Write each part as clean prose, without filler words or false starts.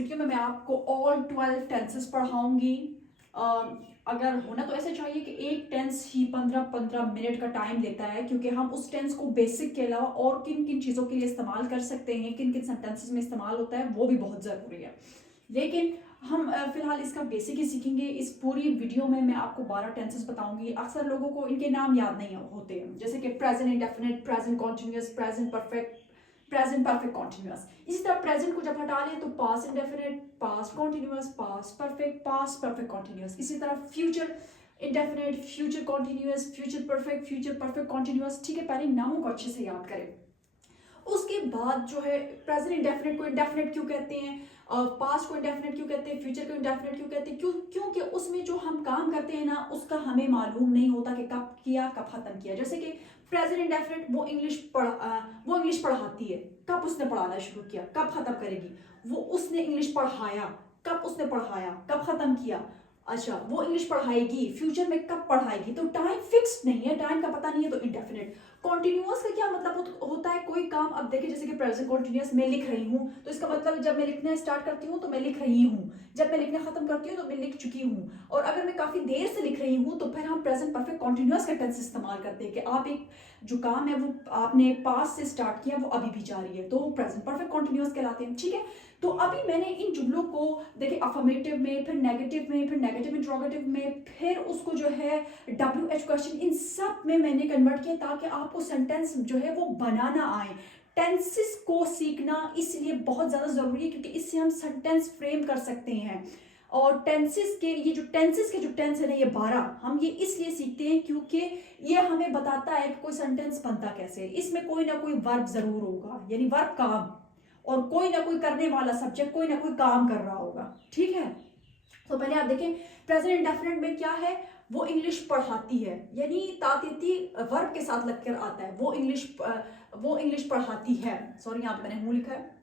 Video में मैं आपको ऑल 12 टेंसेस पढ़ाऊंगी। अगर होना तो ऐसे चाहिए कि एक टेंस ही 15-15 मिनट का टाइम लेता है, क्योंकि हम उस टेंस को बेसिक के अलावा और किन किन चीज़ों के लिए इस्तेमाल कर सकते हैं, किन किन सेंटेंसेस में इस्तेमाल होता है, वो भी बहुत ज़रूरी है। लेकिन हम फिलहाल इसका बेसिक ही सीखेंगे। इस पूरी वीडियो में मैं आपको 12 टेंसेस बताऊंगी। अक्सर लोगों को इनके नाम याद नहीं होते हैं, जैसे कि present indefinite, present continuous, present perfect, present perfect continuous. इसी तरह प्रेजेंट को जब हटा लें तो past indefinite, past continuous, past perfect continuous. इसी तरह future indefinite, future continuous, future perfect continuous. ठीक है, पहले नामों को अच्छे से याद करें। उसके बाद जो है प्रेजेंट इंडेफिनिट को इंडेफिनिट क्यों कहते हैं, पास्ट को इंडेफिनिट क्यों कहते हैं, फ्यूचर को इंडेफिनिट क्यों कहते हैं, क्योंकि उसमें जो हम काम करते हैं ना, उसका हमें मालूम नहीं होता कि कब किया कब खत्म किया। जैसे कि प्रेजेंट इंडेफिनिट, वो इंग्लिश पढ़ाती है, कब उसने पढ़ाना शुरू किया, कब खत्म करेगी। वो उसने इंग्लिश पढ़ाया, कब उसने पढ़ाया, कब खत्म किया। अच्छा, वो इंग्लिश पढ़ाएगी, फ्यूचर में कब पढ़ाएगी, तो टाइम फिक्स्ड नहीं है, टाइम का पता नहीं है, तो इंडेफिनिट। कॉन्टिन्यूअस का क्या मतलब होता है, कोई काम, अब देखिए जैसे कि प्रेजेंट कॉन्टिन्यूअस मैं लिख रही हूँ, तो इसका मतलब जब मैं लिखना स्टार्ट करती हूँ तो मैं लिख रही हूँ, जब मैं लिखना खत्म करती हूँ तो मैं लिख चुकी हूँ। और अगर मैं काफी देर से लिख रही हूँ तो फिर हम प्रेजेंट परफेक्ट कॉन्टिन्यूअस का टेंस इस्तेमाल करते हैं कि आप एक जो काम है वो आपने पास से स्टार्ट किया, वो अभी भी जारी है, तो प्रेजेंट परफेक्ट कॉन्टिन्यूअस कहलाते हैं। ठीक है, तो अभी मैंने इन जुमलों को देखिए अफर्मेटिव में, फिर नेगेटिव इंट्रोगेटिव में, फिर उसको जो है WH क्वेश्चन, इन सब में मैंने कन्वर्ट किया ताकि आपको सेंटेंस जो है वो बनाना आए। टेंसेस को सीखना इसलिए बहुत ज़्यादा ज़रूरी है, क्योंकि इससे हम सेंटेंस फ्रेम कर सकते हैं। और टेंसेस के जो टेंस है ना, ये 12 हम ये इसलिए सीखते हैं क्योंकि ये हमें बताता है कि कोई सेंटेंस बनता कैसे। इसमें कोई ना कोई वर्ब ज़रूर होगा, यानी वर्ब काम, और कोई ना कोई करने वाला सब्जेक्ट कोई ना कोई काम कर रहा होगा। ठीक है, तो पहले आप देखें प्रेजेंट इंडेफिनिट में क्या है, वो इंग्लिश पढ़ाती है, यानी तातीती वर्ब के साथ लगकर आता है, वो इंग्लिश पढ़ाती है। सॉरी, यहाँ पे मैंने मुंह लिखा है,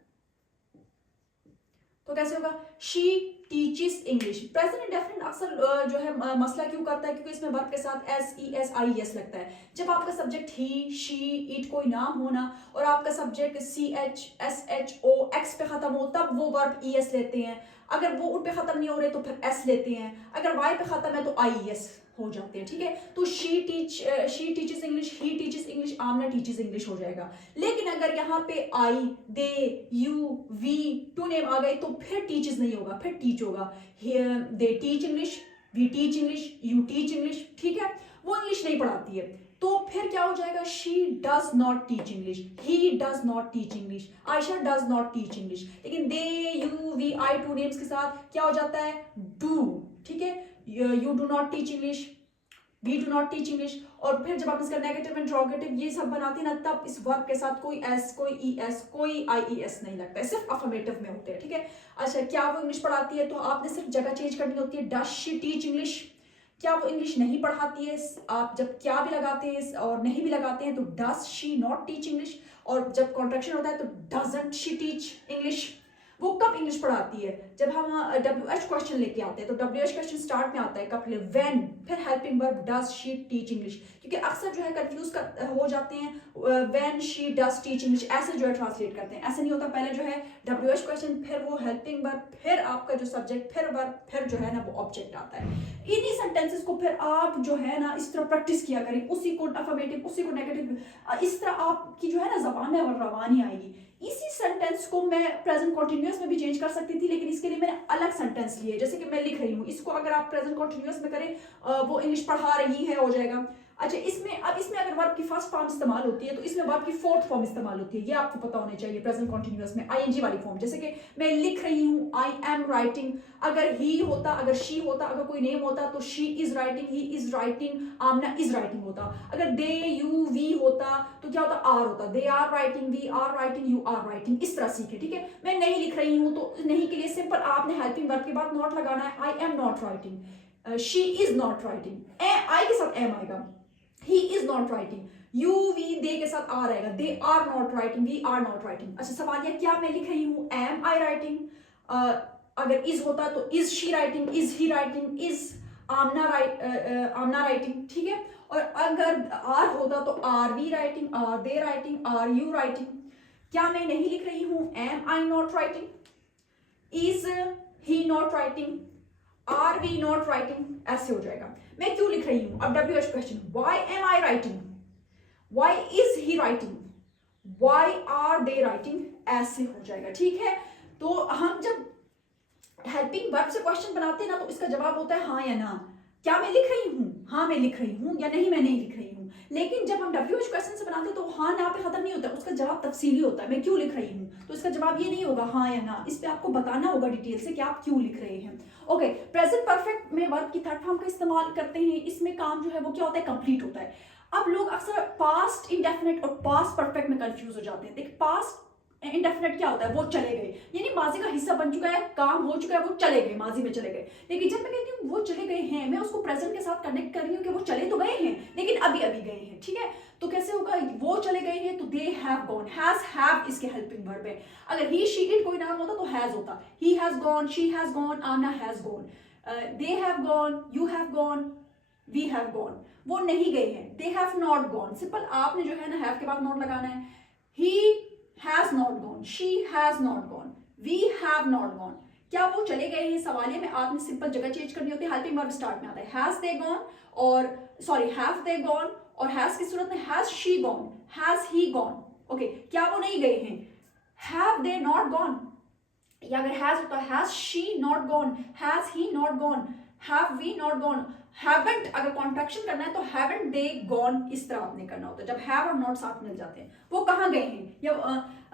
तो कैसे होगा, शी टीचिस इंग्लिश। प्रेजेंट इंडेफिनिट अक्सर जो है मसला क्यों करता है, क्योंकि इसमें वर्ब के साथ SES लगता है। जब आपका सब्जेक्ट ही, शी, इट कोई नाम होना और आपका सब्जेक्ट CH SHO X पे खत्म हो, तब वो वर्ब ES लेते हैं। अगर वो उन पे खत्म नहीं हो रहे तो फिर S लेते हैं। अगर Y पे खत्म है तो IES हो जाते हैं। ठीक है, तो she teaches English, he teaches English, Amna teaches English हो जाएगा। लेकिन अगर यहाँ पे I, they, you, we, two name आ गए तो फिर टीचेस नहीं होगा, फिर टीच होगा। They teach English, we teach English, you teach English. ठीक है, वो इंग्लिश नहीं पढ़ाती है, तो फिर क्या हो जाएगा, she does not teach English, he does not teach English, Ayesha does not teach English. लेकिन they, you, we, I, two names के साथ क्या हो जाता है, डू। ठीक है, you do not teach English, we do not teach English. और फिर जब आप इसका नेगेटिव इंट्रोगेटिव ये सब बनाते हैं ना, तब इस वर्ब के साथ कोई एस, कोई ES, कोई IES नहीं लगता है, सिर्फ अफर्मेटिव में होते हैं। ठीक है, अच्छा, क्या वो इंग्लिश पढ़ाती है, तो आपने सिर्फ जगह चेंज करनी होती है, डज शी टीच इंग्लिश। क्या वो इंग्लिश नहीं पढ़ाती है, आप जब क्या भी लगाते हैं और नहीं भी लगाते हैं तो does she not teach English. और जब कॉन्ट्रैक्शन होता है तो डजंट शी टीच इंग्लिश। वो कब इंग्लिश पढ़ाती है, जब हम WH क्वेश्चन लेके आते हैं, तो WH क्वेश्चन स्टार्ट में आता है कब, व्हेन, फिर helping verb does she teach English. क्योंकि अक्सर जो है कंफ्यूज हो जाते हैं, when she does teach English ऐसे जो है ट्रांसलेट करते हैं, ऐसे नहीं होता। पहले जो है WH क्वेश्चन, फिर वो हेल्पिंग वर्ब, फिर आपका जो सब्जेक्ट, फिर वर्ब, फिर जो है ना वो ऑब्जेक्ट आता है। इन्हीं सेंटेंसेस को फिर आप जो है ना इस तरह प्रैक्टिस किया करें, उसी को अफर्मेटिव, उसी को नेगेटिव, इस तरह आपकी जो है ना जबान है और रवानी आएगी। इसी सेंटेंस को मैं प्रेजेंट कॉन्टिन्यूअस में भी चेंज कर सकती थी, लेकिन इसके लिए मैंने अलग सेंटेंस लिए। जैसे कि मैं लिख रही हूँ, इसको अगर आप प्रेजेंट कॉन्टिन्यूअस में करें, वो इंग्लिश पढ़ा रही है हो जाएगा। अच्छा, इसमें अगर वर्ब की फर्स्ट फॉर्म इस्तेमाल होती है तो इसमें वर्ब की फोर्थ फॉर्म इस्तेमाल होती है, ये आपको पता होना चाहिए। प्रेजेंट कॉन्टिन्यूअस में ING वाली फॉर्म, जैसे कि मैं लिख रही हूँ, आई एम राइटिंग। अगर ही होता, अगर शी होता, अगर कोई नेम होता तो she is writing, he is writing, Amna is writing होता। अगर दे, यू, वी होता तो क्या होता, आर होता, they are writing, we are writing, you are writing. इस तरह सीखे। ठीक है, मैं नहीं लिख रही हूँ तो नहीं के लिए सिंपल आपने हेल्पिंग वर्ब के बाद नॉट लगाना है, I am not writing, she is not writing, I के साथ एम आएगा, he is not writing, you, we, they के साथ आर आएगा, they are not writing, we are not writing। अच्छा, सवाल यह क्या मैं लिख रही हूँ, am I writing, अगर is होता तो is she writing, is he writing, is Amna writing। ठीक है, और अगर are होता तो are we writing, are they writing, are you writing। क्या मैं नहीं लिख रही हूँ, am I not writing, is he not writing, are we not writing, ऐसे हो जाएगा। मैं क्यों लिख रही हूं, अब WH question, why am I writing, why is he writing, why are they writing, ऐसे हो जाएगा। ठीक है, तो हम जब हेल्पिंग वर्ब से क्वेश्चन बनाते हैं ना, तो इसका जवाब होता है हाँ या ना। क्या मैं लिख रही हूँ, हाँ मैं लिख रही हूँ, या नहीं मैं नहीं लिख रही हूँ। लेकिन जब हम WH क्वेश्चन से बनाते हैं तो हाँ ना पे खत्म नहीं होता, उसका जवाब तफसीली होता है, मैं क्यों लिख रही हूँ, तो इसका जवाब ये नहीं होगा हाँ या ना, इस पे आपको बताना होगा डिटेल से कि आप क्यों लिख रहे हैं। ओके, प्रेजेंट परफेक्ट में वर्ब की थर्ड फॉर्म का इस्तेमाल करते हैं, इसमें काम जो है वो क्या होता है, कंप्लीट होता है। अब लोग अक्सर पास्ट इंडेफिनिट और पास्ट परफेक्ट में कंफ्यूज हो जाते हैं। देखिए पास्ट इंडेफिनिट क्या होता है, वो चले गए, यानी माजी का हिस्सा बन चुका है, काम हो चुका है, वो चले गए, माजी में चले गए। लेकिन जब मैं कहती हूँ वो चले गए हैं, मैं उसको प्रेजेंट के साथ कनेक्ट कर रही हूँ कि वो चले तो गए हैं लेकिन अभी अभी गए हैं। ठीक है, तो कैसे होगा, वो चले गए हैं तो they have gone, has have इसके हेल्पिंग वर्ब है। अगर ही शी इट कोई नाम होता तो हैज होता, he has gone, she has gone, Aana has gone, they have gone, you have gone, we have gone. वो नहीं गए हैं, they have not gone, simple आपने जो है ना हैव के बाद नॉट लगाना है। ही has not gone, she has not gone, we have not gone। क्या वो चले गए हैं, सवालिया में आपने सिंपल जगह चेंज करनी होती है, हेल्पिंग वर्ब स्टार्ट में आता है has they gone, और सॉरी have they gone, और has की सूरत में has she gone, has he gone। Okay, क्या वो नहीं गए हैं, have they not gone, या अगर has होता has she not gone, has he not gone, have we not gone। haven't अगर कॉन्ट्रैक्शन करना है तो haven't they gone, इस तरह आपने करना होता है जब have और not साथ मिल जाते हैं। वो कहाँ गए हैं, या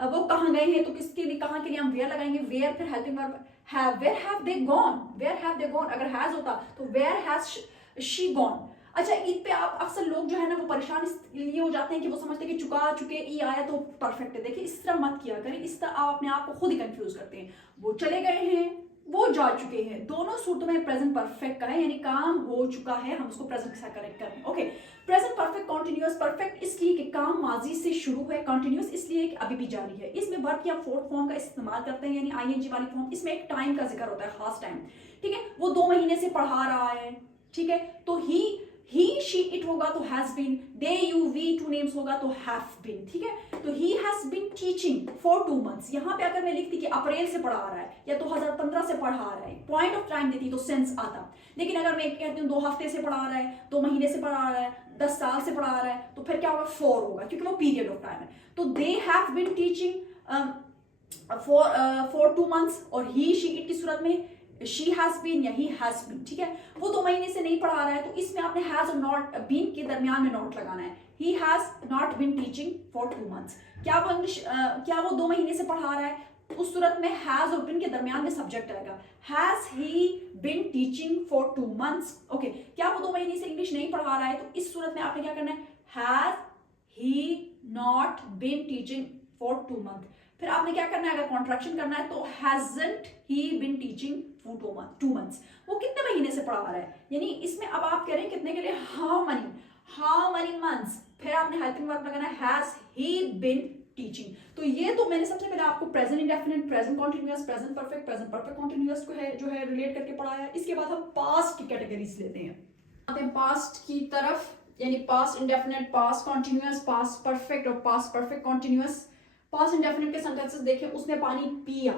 वो कहाँ गए हैं, तो किसके लिए, कहाँ के लिए हम where लगाएंगे, where फिर helping verb have, where have they gone, where have they gone। अगर has होता तो where has she gone। अच्छा, ईद पे आप अक्सर लोग जो है ना वो परेशान इसलिए हो जाते हैं कि वो समझते हैं कि चुका चुके ई आया तो परफेक्ट है। देखिए इस तरह मत किया करें, इस तरह आप अपने आप को खुद ही कंफ्यूज करते हैं। वो चले गए हैं, वो जा चुके हैं, दोनों सूरतों में प्रेजेंट परफेक्ट का है, यानी काम हो चुका है, हम उसको प्रेजेंट के साथ करेक्ट कर रहे हैं। Okay, present perfect continuous, perfect इसलिए कि काम माजी से शुरू है, कॉन्टिन्यूअस इसलिए कि अभी भी जारी है। इसमें वर्ब की आप फोर्थ फॉर्म का इस्तेमाल करते हैं, यानी ING वाली फॉर्म। इसमें एक टाइम का जिक्र होता है, खास टाइम। ठीक है, वो 2 महीने से पढ़ा रहा है। ठीक है, तो ही शी इट होगा तो has been, they you we two names होगा तो हैव बीन। ठीक है, तो he has been teaching for 2 months. यहाँ पे अगर मैं लिखती कि अप्रैल से पढ़ा रहा है या 2015 से पढ़ा रहा है, पॉइंट ऑफ टाइम देती तो सेंस आता। लेकिन अगर मैं कहती हूँ 2 हफ्ते से पढ़ा रहा है, 2 महीने से पढ़ा रहा है, 10 साल से पढ़ा रहा है, तो फिर क्या होगा, 4 होगा, क्योंकि वो पीरियड ऑफ टाइम है। तो they have been teaching for 2 months, और ही शी इट की सूरत में she has been या he has been। ठीक है, वो 2 महीने से नहीं पढ़ा रहा है तो इसमें आपने has और not been के दरमियान में नॉट लगाना है। he has not been teaching for 2 months। क्या वो क्या वो 2 महीने से पढ़ा रहा है, उस सूरत में has और been के दरमियान में सब्जेक्ट आएगा। has he been teaching for 2 months। Okay, क्या वो 2 महीने से इंग्लिश नहीं पढ़ा रहा है, तो इस सूरत में आपने क्या करना है, has he not been teaching for 2 months। फिर आपने क्या करना है, अगर कॉन्ट्रैक्शन करना है तो hasn't he been teaching for 2 months। वो कितने महीने से पढ़ा रहा है, यानी इसमें अब आप कह रहे हैं कितने के लिए, how many months। फिर आपने हेल्पिंग वर्ब लगाना है has he been teaching। तो ये तो मैंने सबसे पहले आपको present indefinite, present continuous, present perfect continuous को है जो है रिलेट करके पढ़ाया। इसके बाद हम पास्ट की कैटेगरीज लेते हैं, आते हैं पास्ट की तरफ, यानी past indefinite, past continuous, past perfect और past perfect continuous. Past indefinite के सेंटेंसेस देखें, उसने पानी पिया,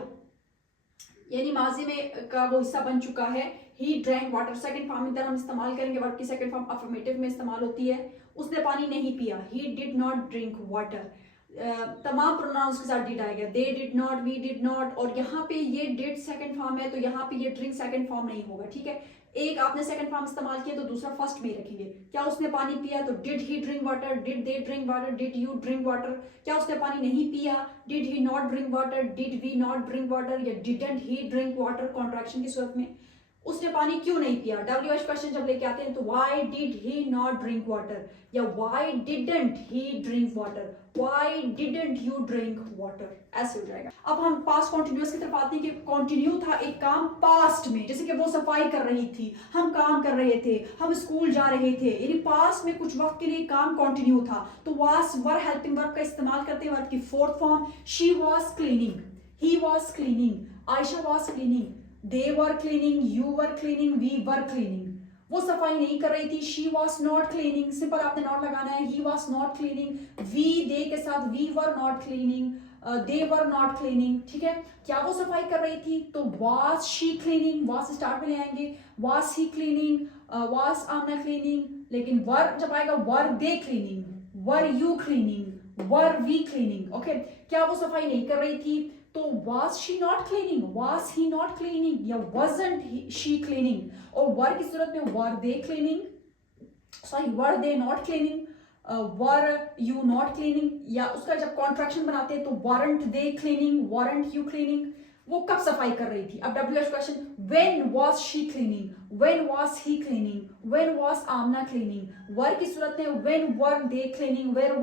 यानी माजी में का वो हिस्सा बन चुका है। He drank water, second form इधर हम इस्तेमाल करेंगे, वर्ब की सेकंड फॉर्म अफर्मेटिव में इस्तेमाल होती है। उसने पानी नहीं पिया, he did not drink water. तमाम प्रोनाउंस के साथ डिड आएगा, they did not, we did not, और यहाँ पे ये डिड सेकंड फॉर्म है तो यहाँ पे ये ड्रिंक सेकंड फॉर्म नहीं होगा। ठीक है, एक आपने सेकंड फॉर्म इस्तेमाल किया तो दूसरा फर्स्ट में रखेंगे। क्या उसने पानी पिया, तो did he drink water, did they drink water, did you drink water. क्या उसने पानी नहीं पिया, did he not drink water, did we not drink water, या didn't he drink water contraction की सूरत में। उसने पानी क्यों नहीं पिया, WH क्वेश्चन जब लेके आते हैं तो why did he not drink water, या why didn't he drink water, why didn't you drink water, ऐसे हो जाएगा। अब हम पास्ट कॉन्टिन्यूअस की तरफ आते हैं कि कॉन्टिन्यू था एक काम पास्ट में, जैसे कि वो सफाई कर रही थी, हम काम कर रहे थे, हम स्कूल जा रहे थे, यानी पास्ट में कुछ वक्त के लिए काम कॉन्टिन्यू था। तो वाज वर हेल्पिंग वर्ब का इस्तेमाल करते हैं, वर्ब की fourth form. She was cleaning, he was cleaning, Ayesha was cleaning, they were cleaning, you were cleaning, we were cleaning। वो सफाई नहीं कर रही थी, she was not cleaning, simple आपने नॉट लगाना है, he was not cleaning, we they के साथ we were not cleaning, they were not cleaning, ठीक है, क्या वो सफाई कर रही थी, तो was she cleaning, was start में ले आएंगे, was he cleaning, was Amna cleaning, लेकिन वर जब आएगा were they cleaning, were you cleaning, were we cleaning, okay, क्या वो सफाई नहीं कर रही थी, तो was she not cleaning, was he not cleaning, या wasn't she cleaning, और वर की सूरत में were they cleaning, sorry were they not cleaning, were you not cleaning, या उसका जब कॉन्ट्रैक्शन बनाते हैं तो weren't they cleaning, weren't you cleaning, वो कब सफाई कर रही थी। अब WH question, when was she cleaning, when was he cleaning, when was Amna cleaning, वर की सूरत में when were they cleaning, when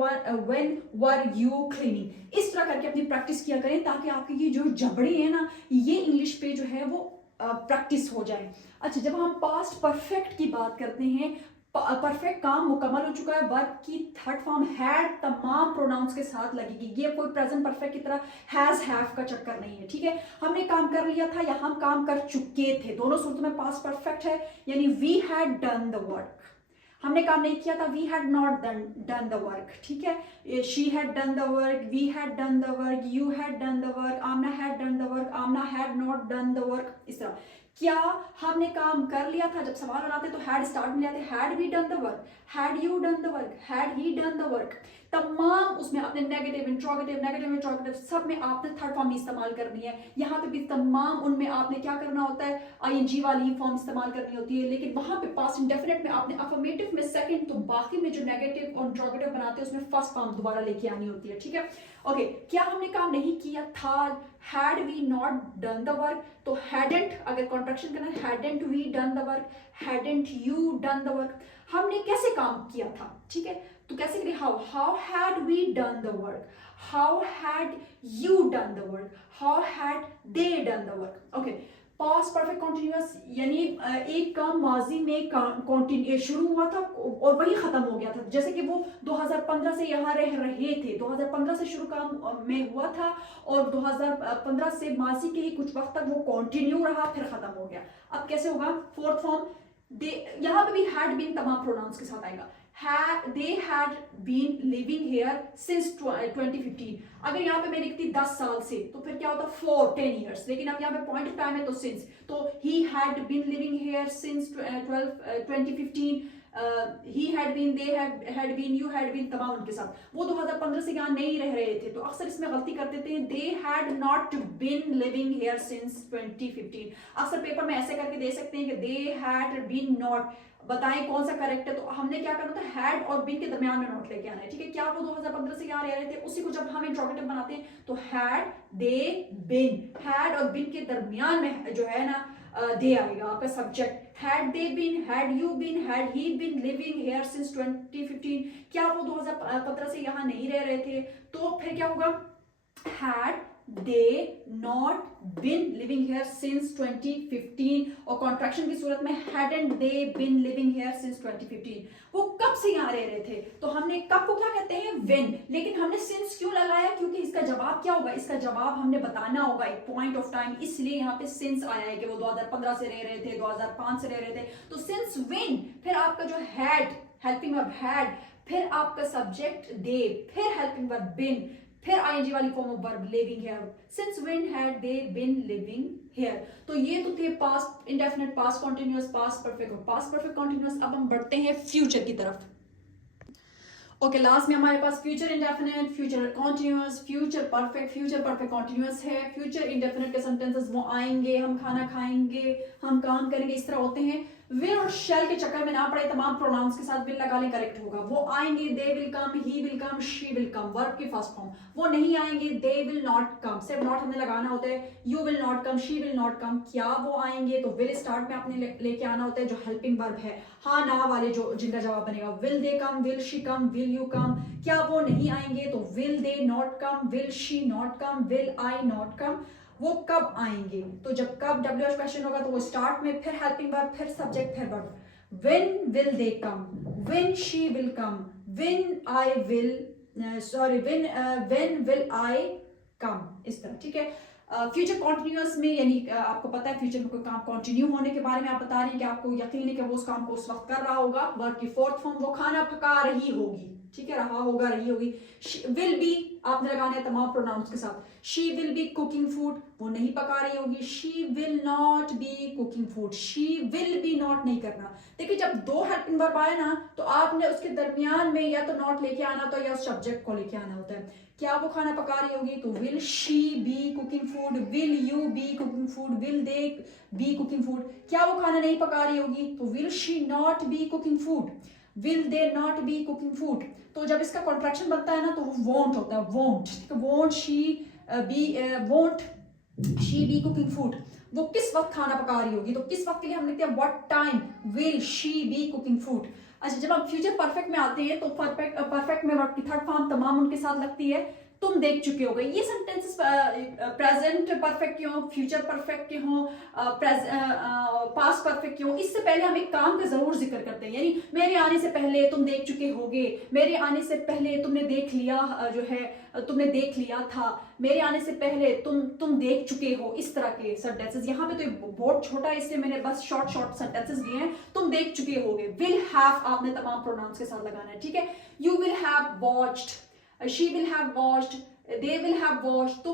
were you cleaning। इस तरह करके अपनी प्रैक्टिस किया करें ताकि आपकी ये जो जबड़े हैं ना ये इंग्लिश पे जो है वो प्रैक्टिस हो जाए। अच्छा, जब हम पास्ट परफेक्ट की बात करते हैं, परफेक्ट काम मुकम्मल हो चुका है, वर्ब की थर्ड फॉर्म हैड तमाम प्रोनाउंस के साथ लगेगी, ये कोई प्रेजेंट परफेक्ट की तरह हैज हैव का चक्कर नहीं है, ठीक है। हमने काम कर लिया था या हम काम कर चुके थे, दोनों सूरतों में पास्ट परफेक्ट है, यानी we had done the work, हमने काम नहीं किया था, we had not done the work, ठीक है। She had done the work, we had done the work, you had done the work, Amna had done the work, Amna had not done the work. इस तरह क्या हमने काम कर लिया था, जब सवाल बनाते तो हैड स्टार्ट में लाते, had we done the work, had you done the work, had he done the work, तमाम उसमें आपने नेगेटिव इंट्रोगेटिव सब में आपने थर्ड फॉर्म इस्तेमाल करनी है। यहाँ पे भी तमाम उनमें आपने क्या करना होता है, आईएनजी वाली फॉर्म इस्तेमाल करनी होती है, लेकिन वहां पे पास्ट इंडेफिनिट में आपने अफर्मेटिव में सेकंड, तो बाकी में जो नेगेटिव और इंट्रोगेटिव बनाते हैं उसमें फर्स्ट फॉर्म दोबारा लेके आनी होती है, ठीक है। ओके, क्या हमने काम नहीं किया था, had we not done the work, तो हैडेंट अगर कॉन्ट्रैक्शन करना है, hadn't we done the work, hadn't you done the work, हमने कैसे काम किया था, ठीक है, तो कैसे करें, how had we done the work, how had you done the work, how had they done the work. Okay, past perfect continuous यानी एक काम माजी में शुरू हुआ था और वही खत्म हो गया था, जैसे कि वो 2015 से यहाँ रह रहे थे, 2015 से शुरू काम में हुआ था और 2015 से माजी के ही कुछ वक्त तक वो कंटिन्यू रहा, फिर खत्म हो गया। अब कैसे होगा, फोर्थ फॉर्म, यहाँ पे भी हैड बीन तमाम प्रोनाउंस के साथ आएगा, they had been living here since 2015। अगर यहाँ पे मैं लिखती 10 साल से तो फिर क्या होता, 10 years, लेकिन अब यहाँ पे पॉइंट ऑफ टाइम है तो since, तो he had been living here since 2015, he had been, they had been, you had been, तमाम उनके साथ, वो 2015 से यहाँ नहीं रह रहे थे, तो अक्सर इसमें गलती कर देते हैं, they had not been living here since 2015। अक्सर पेपर में ऐसे करके दे सकते हैं कि they had been not, बताएं कौन सा करेक्ट है, तो हमने क्या करना था, हैड और बिन के दरमियान में नोट लेके आना है, ठीक है। क्या वो 2015 से यहाँ रह रहे थे, उसी को जब हम इंट्रोगेटिव बनाते हैं तो हैड दे बिन, हैड और बिन के दरमियान में जो है ना दे आएगा आपका subject, had they been, had you been, had he been living here since 2015, क्या वो 2015 से यहाँ नहीं रह रहे थे, तो फिर क्या होगा, had they not been living here since 2015, और कॉन्ट्रैक्शन की सूरत में hadn't they been living here since 2015, वो कब से यहाँ रह रहे थे, तो हमने कब को क्या कहते हैं, when, लेकिन हमने since क्यों लगाया, क्योंकि इसका जवाब क्या होगा, इसका जवाब हमने बताना होगा एक पॉइंट ऑफ टाइम, इसलिए यहाँ पे since आया है कि वो 2015 से रह रहे थे, 2005 से रह रहे थे, तो since when, फिर आपका जो had हेल्पिंग वर्ब had, फिर आपका सब्जेक्ट they, फिर हेल्पिंग वर्ब been, फिर आईएनजी वाली form of verb living here, since when had they been living here. तो ये तो थे past indefinite, past continuous, past perfect और पास्ट परफेक्ट कंटीन्यूअस। अब हम बढ़ते हैं फ्यूचर की तरफ। ओके, लास्ट में हमारे पास future indefinite, future continuous, future perfect continuous है। फ्यूचर इंडेफिनिट के सेंटेंसेस वो आएंगे, हम खाना खाएंगे, हम काम करेंगे, इस तरह होते हैं। विल और शैल के चक्कर में ना पड़े, तमाम प्रोनाउंस के साथ विल लगा लें, करेक्ट होगा। वो आएंगे, they will come, he will come, she will come, verb की फर्स्ट फॉर्म। वो नहीं आएंगे, दे विल नॉट कम, सिर्फ नॉट हमने लगाना होता है। You will not come, she will not come. क्या वो आएंगे, तो विल स्टार्ट में आपने लेके आना होता है, जो हेल्पिंग वर्ब है, हाँ ना वाले जो जिनका जवाब बनेगा। Will they come, will she come, will you come. क्या वो नहीं आएंगे, तो will they not come, will she not come, will I not come. वो कब आएंगे, तो जब कब WH क्वेश्चन होगा तो वो स्टार्ट में, फिर हेल्पिंग वर्ब, फिर सब्जेक्ट, फिर verb. When will they come? When she will come? When will I come? इस तरह, ठीक है। फ्यूचर कॉन्टिन्यूअस में यानी आपको पता है फ्यूचर में कोई काम कंटिन्यू होने के बारे में आप बता रहे हैं कि आपको यकीन है कि वो उस काम को उस वक्त कर रहा होगा। वर्ब की फोर्थ फॉर्म, वो खाना पका रही होगी, ठीक है, रहा होगा, रही होगी। विल बी आपने लगाना है तमाम प्रोनाउंस के साथ। She will be cooking food, वो नहीं पका रही होगी। She will not be cooking food, she will be not नहीं करना। देखिए जब दो हेल्पिंग वर्ब आए ना तो आपने उसके दरमियान में या तो नॉट लेके आना होता है या उस सब्जेक्ट को लेके आना होता है। क्या वो खाना पका रही होगी, तो will she be cooking food, will you be cooking food, will they be cooking food. क्या वो खाना नहीं पका रही होगी, तो will she not be cooking food, will they not be cooking food. तो जब इसका कॉन्ट्रैक्शन बनता है ना तो वो वोंट होता है, won't, won't she be, won't she be cooking food. वो किस वक्त खाना पका रही होगी, तो किस वक्त के लिए हम लिखते हैं what time will she be cooking food. अच्छा जब आप फ्यूचर परफेक्ट में आते हैं तो परफेक्ट में वर्ब की थर्ड फॉर्म तमाम उनके साथ लगती है। तुम देख चुके हो गए। ये सेंटेंसेस प्रेजेंट परफेक्ट के हों, फ्यूचर परफेक्ट के हों, पास्ट परफेक्ट के हों, इससे पहले हम एक काम का जरूर जिक्र करते हैं। यानी मेरे आने से पहले तुम देख चुके होगे, मेरे आने से पहले तुमने देख लिया, जो है तुमने देख लिया था, मेरे आने से पहले तुम देख चुके हो। इस तरह के सेंटेंसेस। यहाँ पे तो बहुत छोटा है इसलिए मैंने बस शॉर्ट सेंटेंसेस दिए हैं। तुम देख चुके होगे। विल हैव आपने तमाम प्रोनाउंस के साथ लगाना है, ठीक है। You will have watched, she will have watched, they will have watched,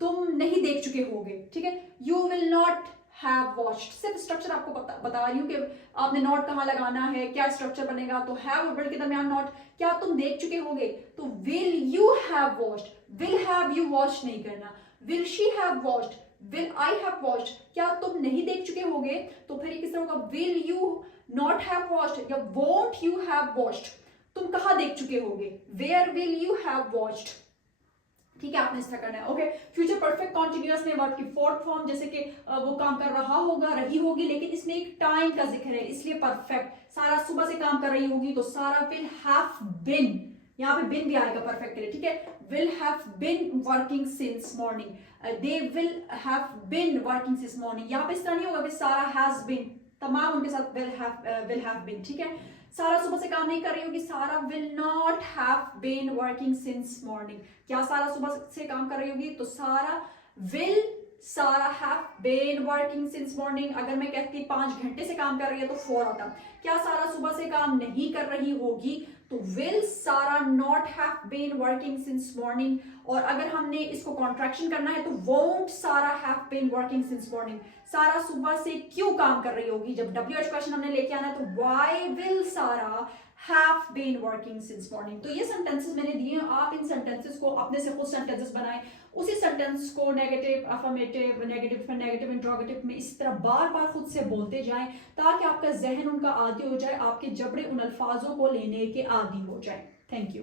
तुम नहीं देख चुके होगे, ठीक है। you will not have watched, सिर्फ स्ट्रक्चर आपको बता रही हूँ कि आपने नॉट कहाँ लगाना है, क्या स्ट्रक्चर बनेगा। तो हैव और विल के दरमियान नॉट। क्या तुम देख चुके होगे, तो will you have watched, will have you watched नहीं करना। will she have watched, will I have watched, क्या तुम नहीं देख चुके होगे, तो फिर किस तरह होगा, will you not have watched या won't you have watched, तुम कहाँ देख चुके होगे, where will you have watched, ठीक है। आपने इस तरह करना है, ओके। फ्यूचर परफेक्ट कॉन्टिन्यूअस में वर्ब की फोर्थ फॉर्म, जैसे कि वो काम कर रहा होगा, रही होगी, लेकिन इसमें एक टाइम का जिक्र है इसलिए परफेक्ट। सारा सुबह से काम कर रही होगी तो सारा विल हैव बीन, यहाँ पे बिन भी आएगा परफेक्ट के लिए, ठीक है। Will have been working since morning, they will have been working since morning. यहाँ पे इस तरह नहीं होगा कि सारा हैज बीन, तमाम उनके साथ विल हैव बीन, ठीक है। सारा सुबह से काम नहीं कर रही होगी, Sara will not have been working since morning. क्या सारा सुबह से काम कर रही होगी, तो Sara will have been working since morning. अगर मैं कहती 5 घंटे से काम कर रही है तो 4 होता। क्या सारा सुबह से काम नहीं कर रही होगी, तो will Sara not have been working since morning. और अगर हमने इसको कॉन्ट्रैक्शन करना है तो won't Sara have been working since morning. Sara सुबह से क्यों काम कर रही होगी, जब WH क्वेश्चन हमने लेके आना है तो why will Sara have been working since morning. तो ये सेंटेंसेस मैंने दिए हैं, आप इन सेंटेंसेस को अपने से खुद सेंटेंसेस बनाएं। उसी सेंटेंस को नेगेटिव, अफर्मेटिव, नेगेटिव इंट्रोगेटिव में इस तरह बार बार खुद से बोलते जाएं ताकि आपका जहन उनका आदी हो जाए, आपके जबड़े उन अल्फाजों को लेने के आदी हो जाए। Thank you.